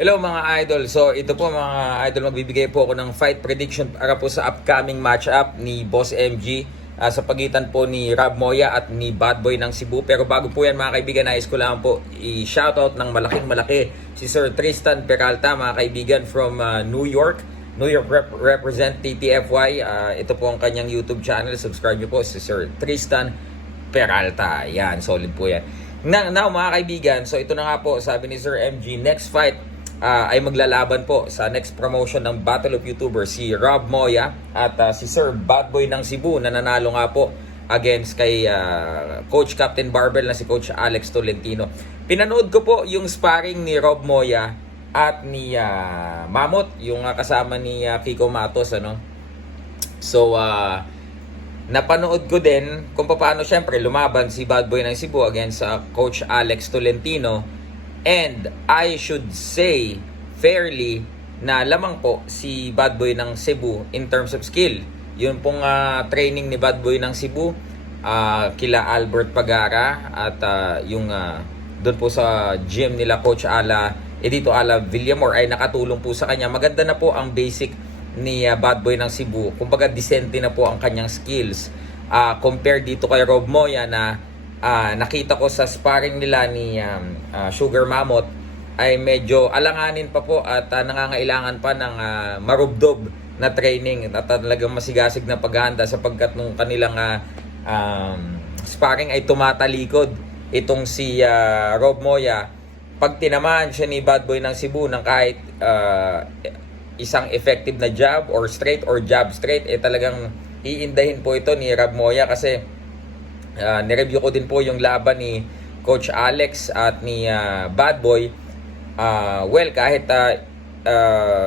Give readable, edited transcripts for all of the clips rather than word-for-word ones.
Hello mga idol. So ito po mga idol, magbibigay po ako ng fight prediction para po sa upcoming matchup ni Boss MG sa pagitan po ni Rob Moya at ni Bad Boy ng Cebu. Pero bago po yan mga kaibigan, nais ko lang po i-shoutout ng malaking malaki si Sir Tristan Peralta mga kaibigan from New York. New York represent TTFY. Ito po ang kanyang YouTube channel. Subscribe nyo po si Sir Tristan Peralta. Yan, solid po yan. Now mga kaibigan, so ito na nga po sabi ni Sir MG, next fight ay maglalaban po sa next promotion ng Battle of YouTubers si Rob Moya at si Sir Bad Boy ng Cebu na nanalo nga po against kay Coach Captain Barbell na si Coach Alex Tolentino. Pinanood ko po yung sparring ni Rob Moya at ni Mamot, yung kasama ni Kiko Matos, ano. So napanood ko din kung paano syempre lumaban si Bad Boy ng Cebu against Coach Alex Tolentino. And I should say fairly na lamang po si Bad Boy ng Cebu in terms of skill. Yun pong training ni Bad Boy ng Cebu kila Albert Pagara at yung doon po sa gym nila Coach Edito Ala Villamor ay nakatulong po sa kanya. Maganda na po ang basic ni Bad Boy ng Cebu. Kumbaga decente na po ang kanyang skills compared dito kay Rob Moya na nakita ko sa sparring nila ni Sugar Mammoth ay medyo alanganin pa po at nangangailangan pa ng marubdob na training at talagang masigasig na paghahanda sapagkat nung kanilang sparring ay tumatalikod itong si Rob Moya. Pag tinamaan siya ni Bad Boy ng Cebu ng kahit isang effective na jab or jab straight, talagang iindahin po ito ni Rob Moya kasi nireview ko din po yung laban ni Coach Alex at ni Bad Boy. Well, kahit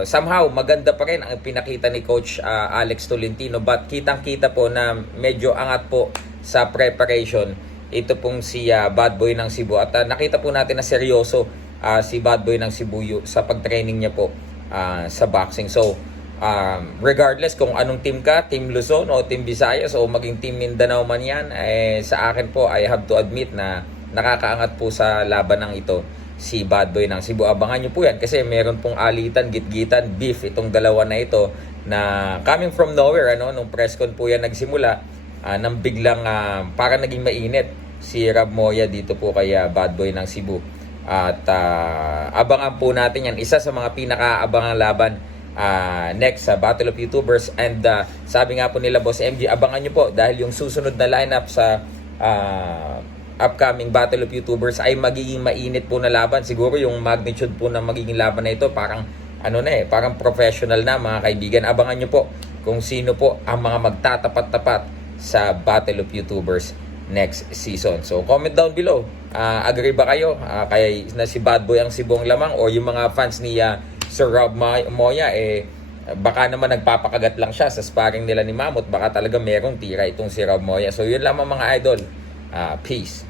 somehow maganda pa rin ang pinakita ni Coach Alex Tolentino, but kitang-kita po na medyo angat po sa preparation ito pong si Bad Boy ng Cebu. At nakita po natin na seryoso si Bad Boy ng Cebu sa pag-training niya po sa boxing. So regardless kung anong team ka, Team Luzon o Team Visayas o maging Team Mindanao man yan, sa akin po I have to admit na nakakaangat po sa laban ng ito si Bad Boy ng Cebu. Abangan nyo po yan kasi meron pong alitan, gitgitan, beef itong dalawa na ito na coming from nowhere, nung press con po yan nagsimula nang biglang para naging mainit si Rob Moya dito po kay Bad Boy ng Cebu. At abangan po natin yan, isa sa mga pinakaabangang laban next sa Battle of YouTubers. And sabi nga po nila Boss MG, abangan nyo po dahil yung susunod na lineup sa upcoming Battle of YouTubers ay magiging mainit po na laban. Siguro yung magnitude po na magiging laban na ito parang parang professional na mga kaibigan. Abangan nyo po kung sino po ang mga magtatapat-tapat sa Battle of YouTubers next season. So comment down below, agree ba kayo kaya na si Bad Boy ang Cebu ang lamang, o yung mga fans ni Sir Rob Moya baka naman nagpapakagat lang siya sa sparring nila ni Mammoth, baka talaga merong tira itong si Rob Moya. So yun lamang mga idol, peace.